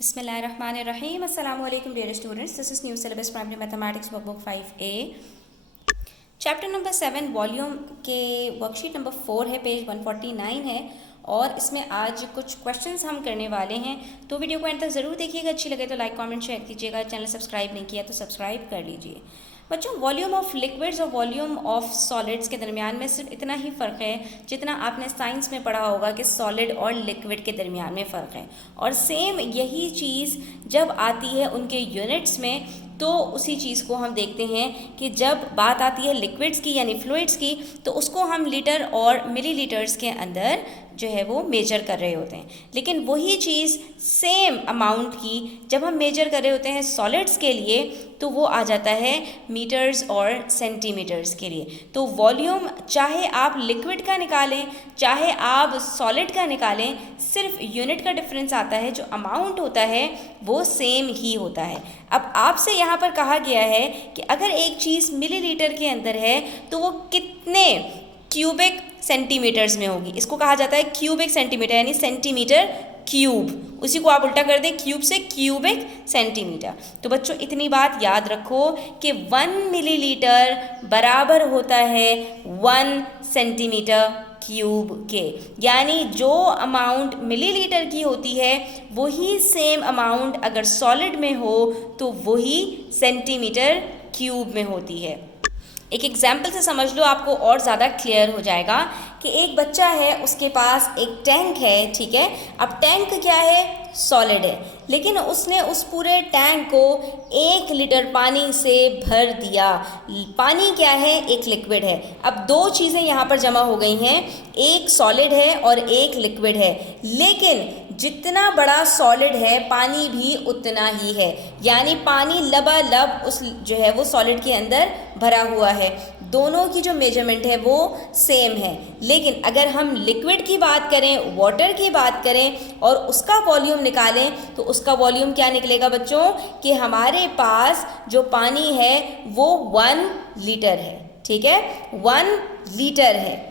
Bismillahirrahmanirrahim. Assalamu alaikum dear students. This is new syllabus primary mathematics workbook 5A. Chapter number 7 volume के worksheet number 4 है, page 149 है और इसमें आज कुछ क्वेश्चंस हम करने वाले हैं, तो वीडियो को एंड तक ज़रूर देखिएगा। अच्छी लगे तो लाइक कमेंट शेयर कीजिएगा। चैनल सब्सक्राइब नहीं किया तो सब्सक्राइब कर लीजिए। बच्चों, वॉल्यूम ऑफ लिक्विड्स और वॉल्यूम ऑफ सॉलिड्स के दरमियान में सिर्फ इतना ही फ़र्क है जितना आपने साइंस में पढ़ा होगा कि सॉलिड और लिक्विड के दरमियान में फ़र्क है, और सेम यही चीज़ जब आती है उनके यूनिट्स में तो उसी चीज़ को हम देखते हैं कि जब बात आती है लिक्विड्स की यानी फ्लूइड्स की तो उसको हम लीटर और मिलीलीटर्स के अंदर जो है वो मेजर कर रहे होते हैं, लेकिन वही चीज़ सेम अमाउंट की जब हम मेजर कर रहे होते हैं सॉलिड्स के लिए तो वो आ जाता है मीटर्स और सेंटीमीटर्स के लिए। तो वॉल्यूम चाहे आप लिक्विड का निकालें चाहे आप सॉलिड का निकालें, सिर्फ यूनिट का डिफरेंस आता है, जो अमाउंट होता है वो सेम ही होता है। अब आपसे यहाँ पर कहा गया है कि अगर एक चीज़ मिलीलीटर के अंदर है तो वो कितने क्यूबिक सेंटीमीटर्स में होगी। इसको कहा जाता है क्यूबिक सेंटीमीटर यानी सेंटीमीटर क्यूब। उसी को आप उल्टा कर दें, क्यूब से क्यूबिक सेंटीमीटर। तो बच्चों इतनी बात याद रखो कि 1 मिलीलीटर बराबर होता है 1 सेंटीमीटर क्यूब के, यानी जो अमाउंट मिलीलीटर की होती है वही सेम अमाउंट अगर सॉलिड में हो तो वही सेंटीमीटर क्यूब में होती है। एक एग्जाम्पल से समझ लो, आपको और ज़्यादा क्लियर हो जाएगा कि एक बच्चा है, उसके पास एक टैंक है, ठीक है। अब टैंक क्या है? सॉलिड है, लेकिन उसने उस पूरे टैंक को 1 लीटर पानी से भर दिया। पानी क्या है? एक लिक्विड है। अब दो चीज़ें यहाँ पर जमा हो गई हैं, एक सॉलिड है और एक लिक्विड है, लेकिन जितना बड़ा सॉलिड है पानी भी उतना ही है, यानी पानी लबालब उस जो है वो सॉलिड के अंदर भरा हुआ है। दोनों की जो मेजरमेंट है वो सेम है, लेकिन अगर हम लिक्विड की बात करें, वाटर की बात करें और उसका वॉल्यूम निकालें तो उसका वॉल्यूम क्या निकलेगा बच्चों कि हमारे पास जो पानी है वो 1 लीटर है, ठीक है, 1 लीटर है।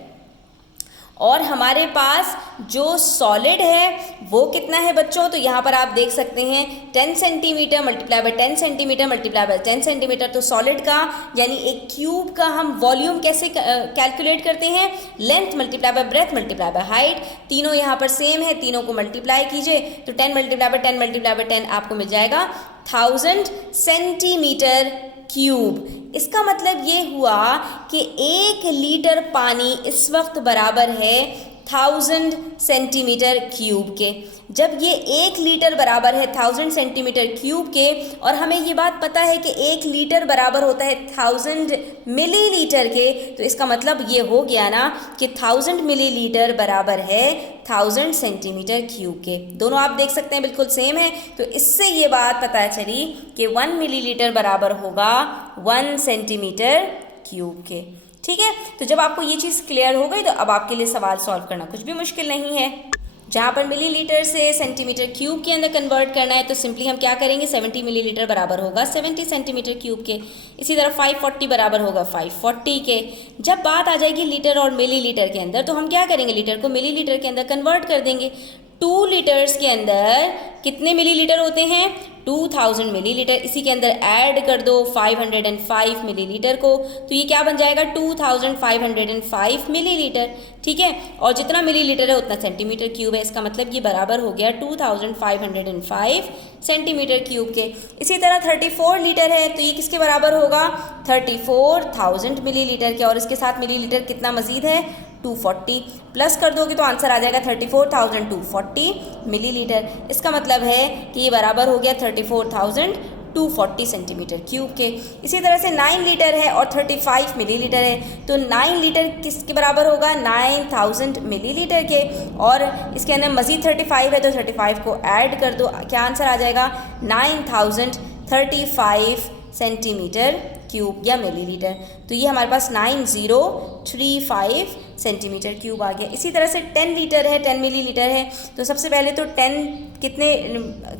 और हमारे पास जो सॉलिड है वो कितना है बच्चों? तो यहाँ पर आप देख सकते हैं 10 centimetre multiply by 10 centimetre multiply by 10 centimetre. तो सॉलिड का यानी एक क्यूब का हम वॉल्यूम कैसे कैलकुलेट करते हैं? Length multiply by breath multiply by height. तीनों यहाँ पर सेम है, तीनों को मल्टीप्लाई कीजिए तो 10 मल्टीप्लाई बाय 10 मल्टीप्लाई बाय 10 आपको मिल जाएगा 1000 सेंटीमीटर क्यूब। इसका मतलब ये हुआ कि 1 लीटर पानी इस वक्त बराबर है 1000 सेंटीमीटर क्यूब के। जब ये 1 लीटर बराबर है 1000 सेंटीमीटर क्यूब के, और हमें ये बात पता है कि 1 लीटर बराबर होता है 1000 मिलीलीटर के, तो इसका मतलब ये हो गया ना कि 1000 मिलीलीटर बराबर है 1000 सेंटीमीटर क्यूब के। दोनों आप देख सकते हैं बिल्कुल सेम है, तो इससे ये बात पता चली कि 1 मिलीलीटर बराबर होगा 1 सेंटीमीटर क्यूब के, ठीक है। तो जब आपको ये चीज़ क्लियर हो गई तो अब आपके लिए सवाल सॉल्व करना कुछ भी मुश्किल नहीं है। जहाँ पर मिलीलीटर से सेंटीमीटर क्यूब के अंदर कन्वर्ट करना है तो सिंपली हम क्या करेंगे, 70 मिलीलीटर बराबर होगा 70 सेंटीमीटर क्यूब के। इसी तरह 540 बराबर होगा 540 के। जब बात आ जाएगी लीटर और मिलीलीटर के अंदर तो हम क्या करेंगे, लीटर को मिलीलीटर के अंदर कन्वर्ट कर देंगे। 2 लीटर्स के अंदर कितने मिलीलीटर होते हैं? 2000 मिलीलीटर। इसी के अंदर ऐड कर दो 505 मिलीलीटर को, तो ये क्या बन जाएगा 2505 मिलीलीटर, ठीक है। और जितना मिलीलीटर है उतना सेंटीमीटर क्यूब है, इसका मतलब ये बराबर हो गया 2505 सेंटीमीटर क्यूब के। इसी तरह 34 लीटर है तो ये किसके बराबर होगा? 34,000 मिलीलीटर के, और इसके साथ मिलीलीटर कितना मजीद है? 240। प्लस कर दोगे तो आंसर आ जाएगा 34,240 मिलीलीटर। इसका मतलब है कि ये बराबर हो गया 34,240 सेंटीमीटर क्यूब के। इसी तरह से 9 लीटर है और 35 मिलीलीटर है, तो 9 लीटर किसके बराबर होगा? 9000 मिलीलीटर के, और इसके अंदर मज़ीद 35 है तो 35 को ऐड कर दो, क्या आंसर आ जाएगा? 9035 सेंटीमीटर क्यूब या मिलीलीटर। तो ये हमारे पास 9035 सेंटीमीटर क्यूब आ गया। इसी तरह से 10 लीटर है, 10 मिलीलीटर है, तो सबसे पहले तो 10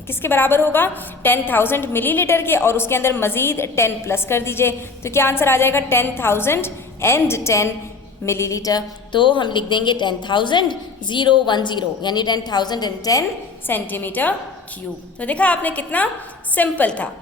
किसके बराबर होगा? 10,000 मिलीलीटर के, और उसके अंदर मज़ीद 10 प्लस कर दीजिए तो क्या आंसर आ जाएगा? 10,010 मिलीलीटर। तो हम लिख देंगे 10,010 यानी 10,010 सेंटीमीटर क्यूब। तो देखा आपने कितना सिंपल था।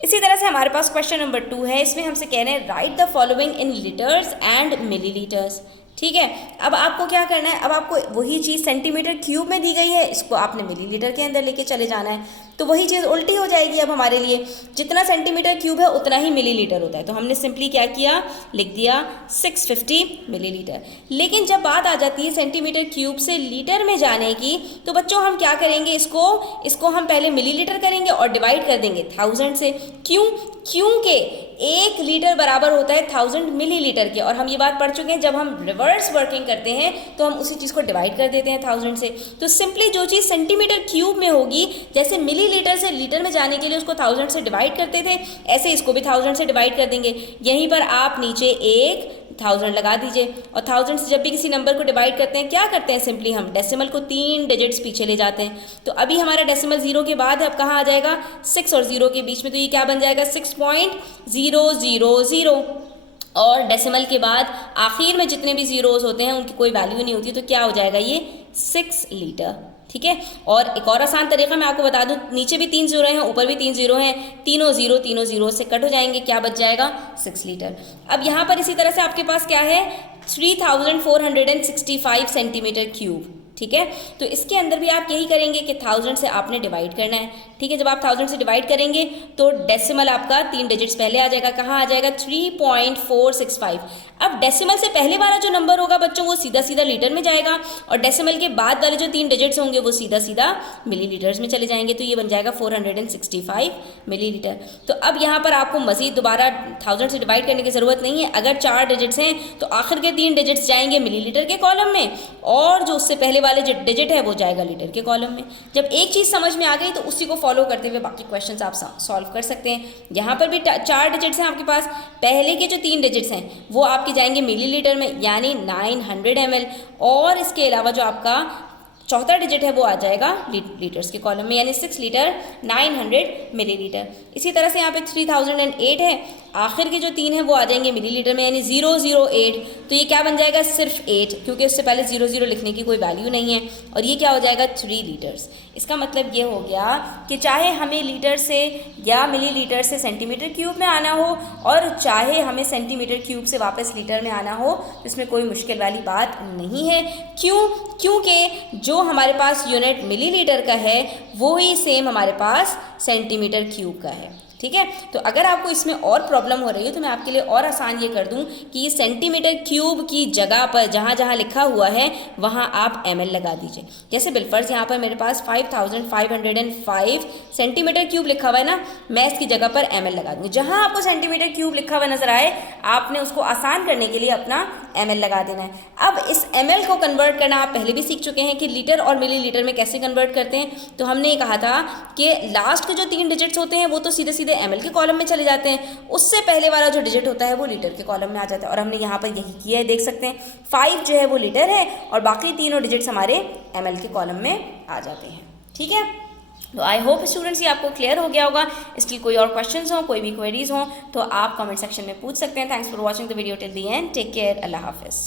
इसी तरह से हमारे पास क्वेश्चन नंबर 2 है। इसमें हमसे कह रहे हैं right the following in litres and millilitres. ठीक है, अब आपको क्या करना है, अब आपको वही चीज़ सेंटीमीटर क्यूब में दी गई है, इसको आपने मिलीलीटर के अंदर लेके चले जाना है। तो वही चीज़ उल्टी हो जाएगी अब हमारे लिए, जितना सेंटीमीटर क्यूब है उतना ही मिलीलीटर होता है। तो हमने सिंपली क्या किया, लिख दिया 650 मिलीलीटर। लेकिन जब बात आ जाती है सेंटीमीटर क्यूब से लीटर में जाने की, तो बच्चों हम क्या करेंगे, इसको हम पहले मिलीलीटर करेंगे और डिवाइड कर देंगे 1000 से। क्यों? क्योंकि 1 लीटर बराबर होता है 1000 मिलीलीटर के। और हम ये बात पढ़ चुके हैं, जब हम रिवर्स वर्किंग करते हैं तो हम उसी चीज़ को डिवाइड कर देते हैं 1000 से। तो सिंपली जो चीज़ सेंटीमीटर क्यूब में होगी, जैसे मिलीलीटर से लीटर में जाने के लिए उसको 1000 से डिवाइड करते थे, ऐसे इसको भी 1000 से डिवाइड कर देंगे। यहीं पर आप नीचे 1000 लगा दीजिए। और 1000 से जब भी किसी नंबर को डिवाइड करते हैं, क्या करते हैं, सिंपली हम डेसिमल को 3 डिजिट्स पीछे ले जाते हैं। तो अभी हमारा डेसिमल 0 के बाद है, अब कहाँ आ जाएगा, 6 और 0 के बीच में। तो ये क्या बन जाएगा, 6.000। और डेसिमल के बाद आखिर में जितने भी जीरोस होते हैं उनकी कोई वैल्यू नहीं होती, तो क्या हो जाएगा, ये 6 लीटर। ठीक है, और एक और आसान तरीका मैं आपको बता दूं, नीचे भी 3 जीरो हैं, ऊपर भी 3 जीरो हैं, तीनों जीरो से कट हो जाएंगे, क्या बच जाएगा, 6 लीटर। अब यहाँ पर इसी तरह से आपके पास क्या है, 3465 सेंटीमीटर क्यूब। ठीक है, तो इसके अंदर भी आप यही करेंगे कि 1000 से आपने डिवाइड करना है। ठीक है, जब आप 1000 से डिवाइड करेंगे तो डेसिमल आपका 3 डिजिट्स पहले आ जाएगा, कहाँ आ जाएगा, 3.465। अब डेसिमल से पहले वाला जो नंबर होगा बच्चों, वो सीधा सीधा लीटर में जाएगा, और डेसिमल के बाद वाले जो 3 डिजिट्स होंगे वो सीधा सीधा मिलीलीटर्स में चले जाएंगे। तो ये बन जाएगा 465 मिलीलीटर। तो अब यहाँ पर आपको मजीद दोबारा 1000 से डिवाइड करने की ज़रूरत नहीं है। अगर 4 डिजिट्स हैं तो आखिर के 3 डिजिट्स जाएंगे मिलीलीटर के कॉलम में, और जो उससे पहले वाले जो डिजिट है वो जाएगा लीटर के कॉलम में। जब एक चीज़ समझ में आ गई तो उसी को फॉलो करते हुए बाकी क्वेश्चंस आप सॉल्व कर सकते हैं। यहाँ पर भी 4 डिजिट्स हैं आपके पास, पहले के जो 3 डिजिट्स हैं वो आपके जाएंगे मिलीलीटर में, यानी 900 ml, और इसके अलावा जो आपका चौथा डिजिट है वो आ जाएगा लीटर्स के कॉलम में, यानी 6 लीटर 900 मिलीलीटर। इसी तरह से यहाँ पे 3008 है, आखिर के जो 3 हैं वो आ जाएंगे मिलीलीटर में, यानी 008। तो ये क्या बन जाएगा, सिर्फ 8, क्योंकि उससे पहले 00 लिखने की कोई वैल्यू नहीं है। और ये क्या हो जाएगा, 3 लीटर्स। इसका मतलब ये हो गया कि चाहे हमें लीटर से या मिलीलीटर से सेंटीमीटर क्यूब में आना हो, और चाहे हमें सेंटीमीटर क्यूब से वापस लीटर में आना हो, तो इसमें कोई मुश्किल वाली बात नहीं है। क्यों? क्योंकि जो हमारे पास यूनिट मिलीलीटर का है वो ही सेम हमारे पास सेंटीमीटर क्यूब का है। ठीक है, तो अगर आपको इसमें और प्रॉब्लम हो रही हो तो मैं आपके लिए और आसान ये कर दूं कि ये सेंटीमीटर क्यूब की जगह पर जहाँ जहाँ लिखा हुआ है वहाँ आप ml लगा दीजिए। जैसे बिलफर्ज यहाँ पर मेरे पास 5505 सेंटीमीटर क्यूब लिखा हुआ है ना, मैं इसकी जगह पर ml लगा दूँगी। जहाँ आपको सेंटीमीटर क्यूब लिखा हुआ नजर आए, आपने उसको आसान करने के लिए अपना ml लगा देना है। अब इस ml को कन्वर्ट करना आप पहले भी सीख चुके हैं कि लीटर और मिलीलीटर में कैसे कन्वर्ट करते हैं। तो हमने ये कहा था कि लास्ट के जो 3 डिजिट्स होते हैं वो तो सीधे सीधे ml के कॉलम में चले जाते हैं, उससे पहले वाला जो डिजिट होता है वो लीटर के कॉलम में आ जाता है। और हमने यहाँ पर यही किया है, देख सकते हैं 5 जो है वो लीटर है और बाकी तीनों डिजिट्स हमारे ml के कॉलम में आ जाते हैं। ठीक है, तो आई होप स्टूडेंट्स ये आपको क्लियर हो गया होगा। स्टिल कोई और क्वेश्चंस हो, कोई भी क्वेरीज हो तो आप कमेंट सेक्शन में पूछ सकते हैं। Thanks for watching the video till the end. Take care, अल्लाह हाफिज़।